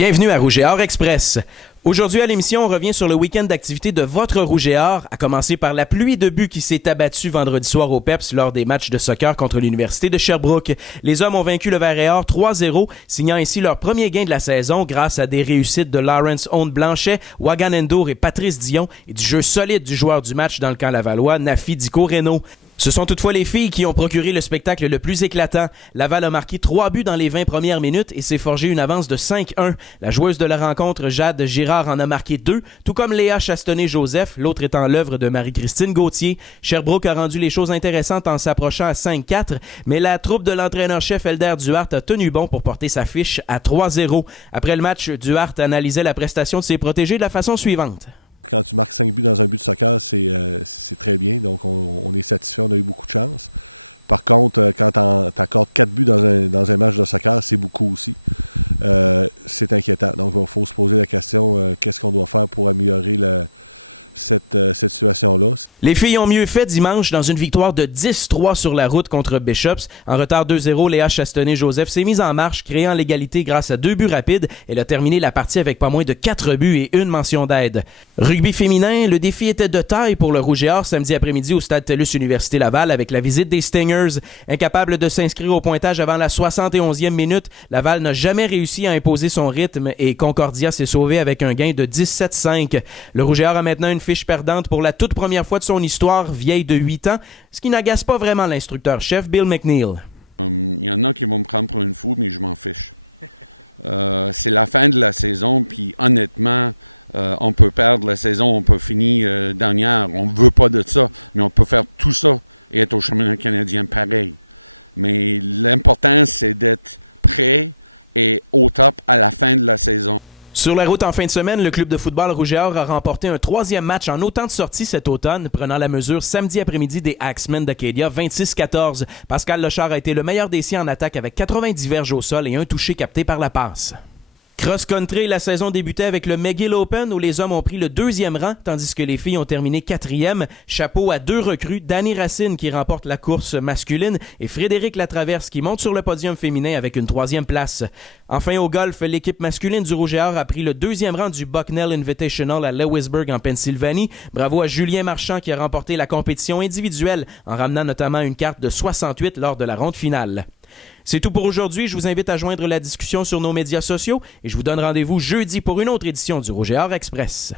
Bienvenue à Rouge et Or Express. Aujourd'hui à l'émission, on revient sur le week-end d'activité de votre Rouge et Or, à commencer par la pluie de buts qui s'est abattue vendredi soir au PEPS lors des matchs de soccer contre l'Université de Sherbrooke. Les hommes ont vaincu le Vert et Or 3-0, signant ainsi leur premier gain de la saison grâce à des réussites de Lawrence Onde-Blanchet, Wagan Endour et Patrice Dion et du jeu solide du joueur du match dans le camp lavallois, Nafi Dico-Reno. Ce sont toutefois les filles qui ont procuré le spectacle le plus éclatant. Laval a marqué 3 buts dans les 20 premières minutes et s'est forgé une avance de 5-1. La joueuse de la rencontre, Jade Girard, en a marqué 2, tout comme Léa Chastonnet-Joseph, l'autre étant l'œuvre de Marie-Christine Gauthier. Sherbrooke a rendu les choses intéressantes en s'approchant à 5-4, mais la troupe de l'entraîneur-chef Elder Duhart a tenu bon pour porter sa fiche à 3-0. Après le match, Duhart analysait la prestation de ses protégés de la façon suivante. Les filles ont mieux fait dimanche dans une victoire de 10-3 sur la route contre Bishops. En retard 2-0, Léa Chastonnet-Joseph s'est mise en marche, créant l'égalité grâce à 2 buts rapides. Elle a terminé la partie avec pas moins de 4 buts et 1 mention d'aide. Rugby féminin, le défi était de taille pour le Rouge et Or samedi après-midi au stade TELUS Université Laval avec la visite des Stingers. Incapable de s'inscrire au pointage avant la 71e minute, Laval n'a jamais réussi à imposer son rythme et Concordia s'est sauvé avec un gain de 17-5. Le Rouge et Or a maintenant une fiche perdante pour la toute première fois de son histoire, vieille de 8 ans, ce qui n'agace pas vraiment l'instructeur-chef Bill McNeil. Sur la route en fin de semaine, le club de football Rouge et Or a remporté un 3e match en autant de sorties cet automne, prenant la mesure samedi après-midi des Axemen d'Acadia 26-14. Pascal Lechard a été le meilleur des siens en attaque avec 90 verges au sol et un touché capté par la passe. Cross-country, la saison débutait avec le McGill Open où les hommes ont pris le 2e rang tandis que les filles ont terminé 4e. Chapeau à 2 recrues, Dani Racine qui remporte la course masculine et Frédéric Latraverse qui monte sur le podium féminin avec une 3e place. Enfin au golf, l'équipe masculine du Rouge et Or a pris le 2e rang du Bucknell Invitational à Lewisburg en Pennsylvanie. Bravo à Julien Marchand qui a remporté la compétition individuelle en ramenant notamment une carte de 68 lors de la ronde finale. C'est tout pour aujourd'hui. Je vous invite à joindre la discussion sur nos médias sociaux et je vous donne rendez-vous jeudi pour une autre édition du Rouge et Or Express.